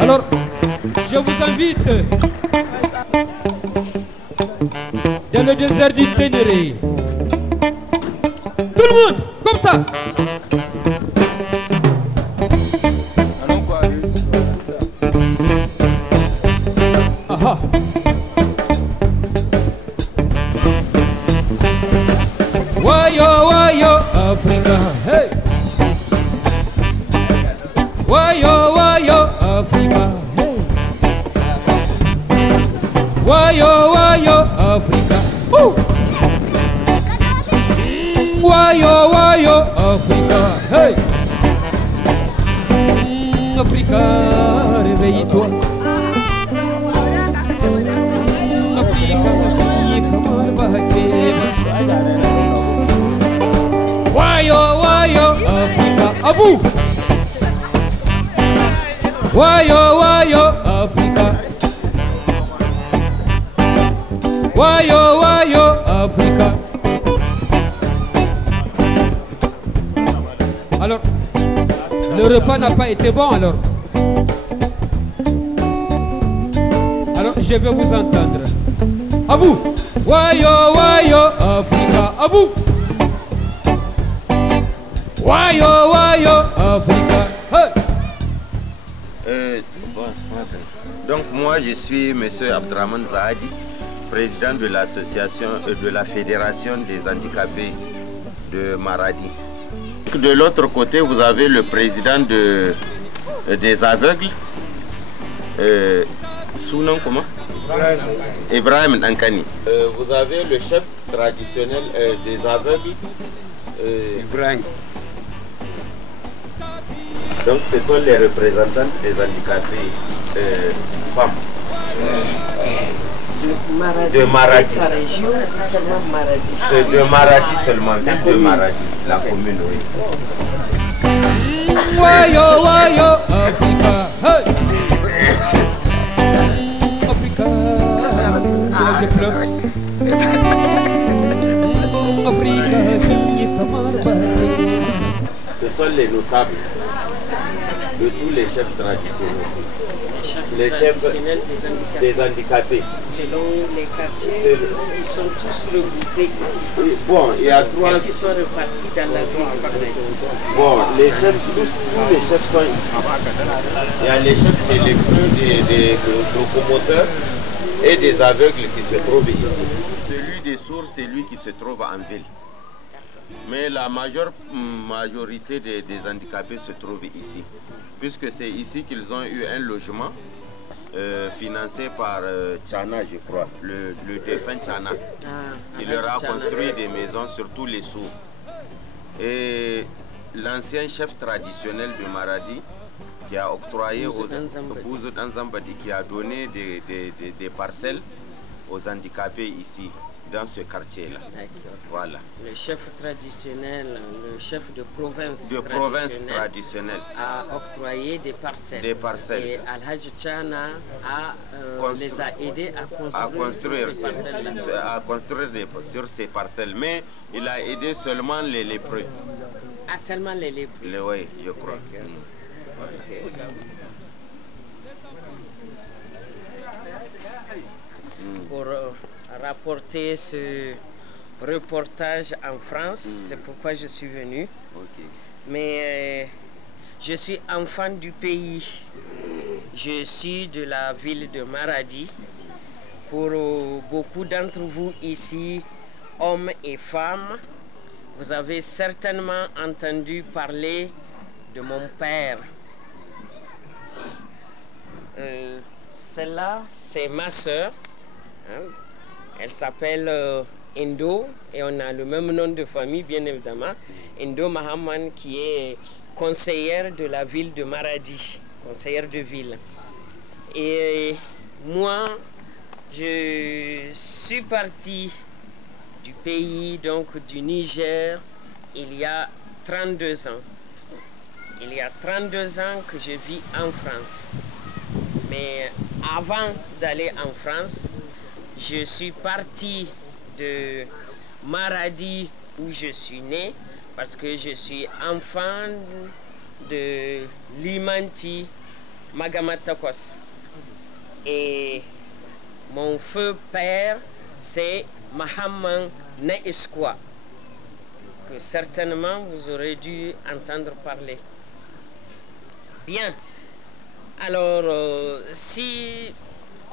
Alors, je vous invite dans le désert du Ténéré. Tout le monde, comme ça. Aha. Wayo, wayo, Africa, hey. Wayo, wayo, Africa, hey. Wayo, wayo, Africa, wayo, wayo, Africa, hey. Africa, réveille-toi. Africa, qui comment bahake. Wayo, wayo, Africa, à vous. Wayo, wayo, Africa. Wayo, wayo, Africa. Alors, le repas n'a pas été bon alors. Alors, je vais vous entendre. À vous. Wayo, wayo, Africa. À vous. Wayo, wayo, Africa. Hey. Bon, donc moi je suis M. Abdraman Zahadi, président de l'association de la Fédération des handicapés de Maradi. De l'autre côté, vous avez le président des aveugles, son nom comment? Ibrahim Nankani. Vous avez le chef traditionnel des aveugles, Ibrahim. Donc ce sont les représentants des handicapés femmes de Maradi. Sa région, seulement Maradi. C'est de Maradi seulement, de Maradi, la commune, oui. Wayo, wayo, Africa, hey. Africa, je pleure. Africa, qui comment bahake. Ce sont les notables de tous les chefs traditionnels. Les chefs des handicapés. Selon les quartiers, ils sont tous regroupés ici. Bon, il y a trois. Est-ce qu'ils sont repartis dans la ville? Bon, les chefs, tous les chefs sont ici. Il y a les chefs des lépreux, des locomoteurs et des aveugles qui se trouvent ici. Celui des sourds, c'est lui qui se trouve en ville. Mais la majorité des handicapés se trouvent ici, puisque c'est ici qu'ils ont eu un logement financé par Tchana, je crois, le défunt Tchana, qui leur a construit des maisons, surtout les sourds. Et l'ancien chef traditionnel de Maradi, qui a octroyé aux Bouzou Danzambadi, qui a donné des parcelles aux handicapés ici, dans ce quartier-là. Voilà. Le chef traditionnel, le chef de province, traditionnelle a octroyé des parcelles. Des parcelles. Et Al-Hajj Tchana les a aidés à construire sur ces parcelles. Mais il a aidé seulement les lépreux. Ah, seulement les lépreux? Oui, je crois. Pour rapporter ce reportage en France, c'est pourquoi je suis venu. Mais je suis enfant du pays. Je suis de la ville de Maradi. Pour beaucoup d'entre vous ici, hommes et femmes, vous avez certainement entendu parler de mon père. Celle-là, c'est ma soeur. Hein? Elle s'appelle Indo et on a le même nom de famille, bien évidemment. Indo Mahaman, qui est conseillère de la ville de Maradi, conseillère de ville. Et moi, je suis parti du pays, donc du Niger, il y a 32 ans. Il y a 32 ans que je vis en France. Mais avant d'aller en France, je suis parti de Maradi où je suis né parce que je suis enfant de Limanti Magamatakos. Et mon feu père, c'est Mahamman Naïskwa, que certainement vous aurez dû entendre parler. Bien, alors si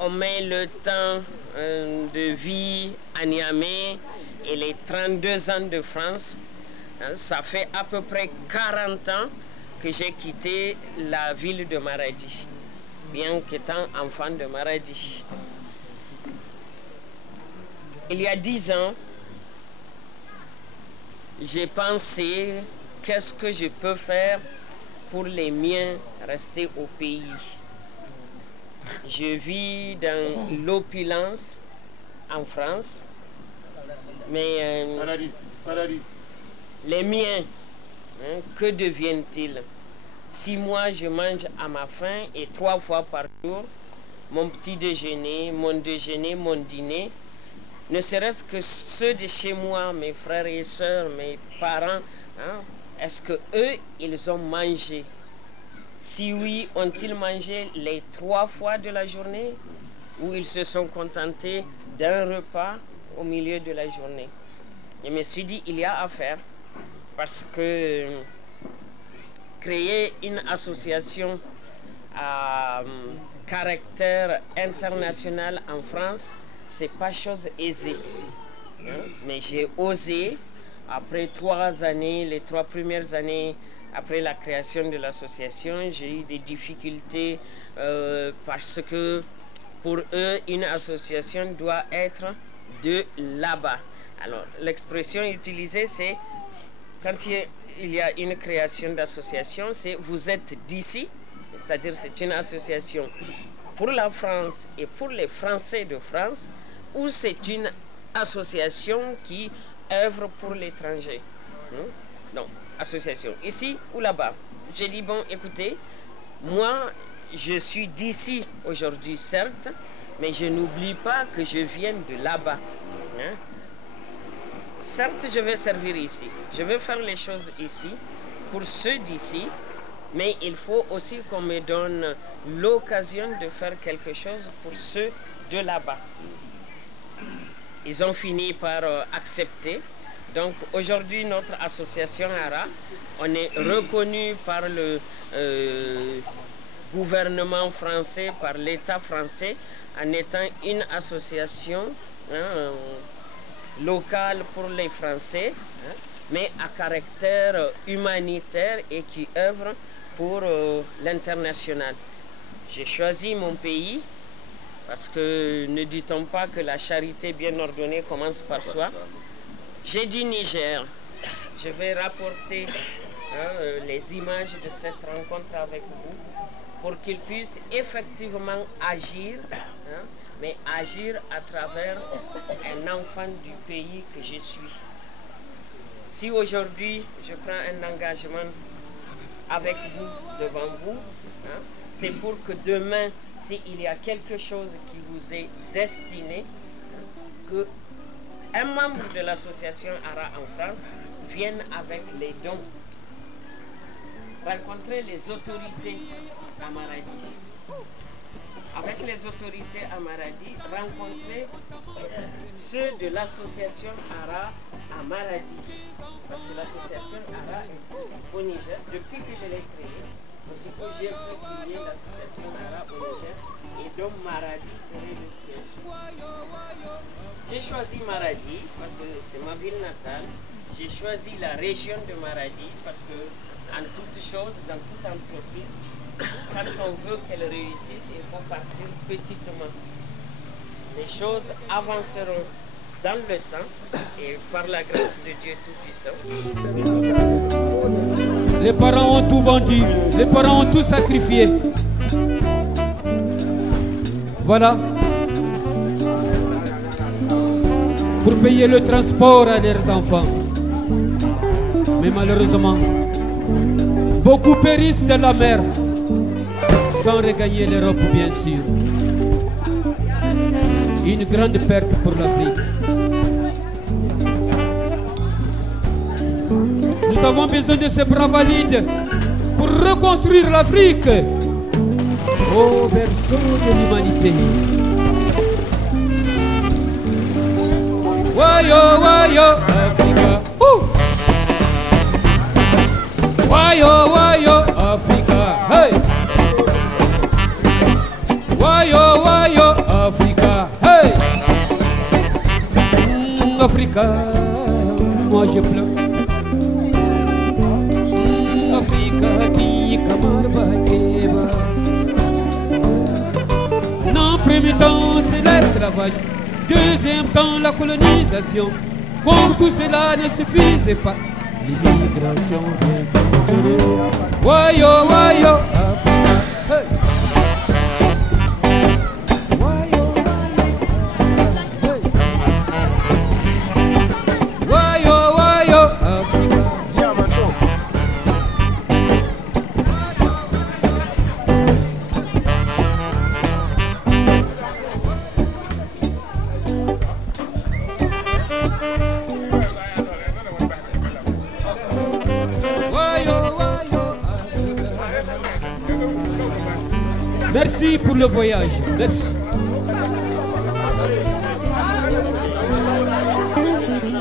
on met le temps de vie à Niamey et les 32 ans de France, ça fait à peu près 40 ans que j'ai quitté la ville de Maradi, bien qu'étant enfant de Maradi. Il y a 10 ans, j'ai pensé qu'est-ce que je peux faire pour les miens rester au pays. Je vis dans l'opulence en France, mais les miens, que deviennent-ils? Si moi je mange à ma faim et 3 fois par jour, mon petit déjeuner, mon dîner, ne serait-ce que ceux de chez moi, mes frères et sœurs, mes parents, est-ce que eux, ils ont mangé? Si oui, ont-ils mangé les 3 fois de la journée ou ils se sont contentés d'un repas au milieu de la journée? Je me suis dit, il y a à faire parce que créer une association à caractère international en France, c'est pas chose aisée. Mais j'ai osé, après 3 années, les 3 premières années, après la création de l'association, j'ai eu des difficultés parce que pour eux, une association doit être de là-bas. Alors, l'expression utilisée, c'est quand il y a une création d'association, c'est vous êtes d'ici, c'est-à-dire c'est une association pour la France et pour les Français de France, ou c'est une association qui œuvre pour l'étranger. Donc, association, ici ou là-bas. J'ai dit, bon, écoutez, moi, je suis d'ici aujourd'hui, certes, mais je n'oublie pas que je viens de là-bas. Certes, je vais servir ici, je vais faire les choses ici, pour ceux d'ici, mais il faut aussi qu'on me donne l'occasion de faire quelque chose pour ceux de là-bas. Ils ont fini par accepter. Donc aujourd'hui, notre association ARA, on est reconnu par le gouvernement français, par l'État français, en étant une association locale pour les Français, mais à caractère humanitaire et qui œuvre pour l'international. J'ai choisi mon pays parce que ne dit-on pas que la charité bien ordonnée commence par soi. J'ai dit Niger. Je vais rapporter les images de cette rencontre avec vous pour qu'ils puissent effectivement agir, mais agir à travers un enfant du pays que je suis. Si aujourd'hui je prends un engagement avec vous, devant vous, c'est pour que demain, s'il y a quelque chose qui vous est destiné, que un membre de l'association ARA en France vienne avec les dons, rencontrer les autorités à Maradi. Avec les autorités à Maradi, rencontrer ceux de l'association ARA à Maradi. Parce que l'association ARA existe au Niger depuis que je l'ai créée. Aussi que j'ai fait créer l'association ARA au Niger et donc Maradi serait le siège. J'ai choisi Maradi parce que c'est ma ville natale. J'ai choisi la région de Maradi parce que en toute chose, dans toute entreprise, quand on veut qu'elle réussisse, il faut partir petitement. Les choses avanceront dans le temps et par la grâce de Dieu Tout-Puissant. Les parents ont tout vendu, les parents ont tout sacrifié. Voilà. Pour payer le transport à leurs enfants. Mais malheureusement, beaucoup périssent dans la mer sans regagner l'Europe, bien sûr. Une grande perte pour l'Afrique. Nous avons besoin de ces bras valides pour pour reconstruire l'Afrique au berceau de l'humanité. Wayo, wayo, Africa. Wayo, wayo, Africa. Hey. Wayo, wayo, Africa. Hey. Africa, moi je pleure. Africa qui camarba keba. En premier temps, c'est l'esclavage. Deuxième temps, la colonisation. Comme tout cela ne suffisait pas, l'immigration vient. Wayo, wayo, Africa. Hey. Wayo, wayo, Africa. Hey. Wayo, wayo, Africa. Merci pour le voyage. Merci.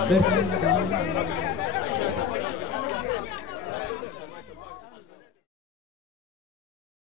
Merci.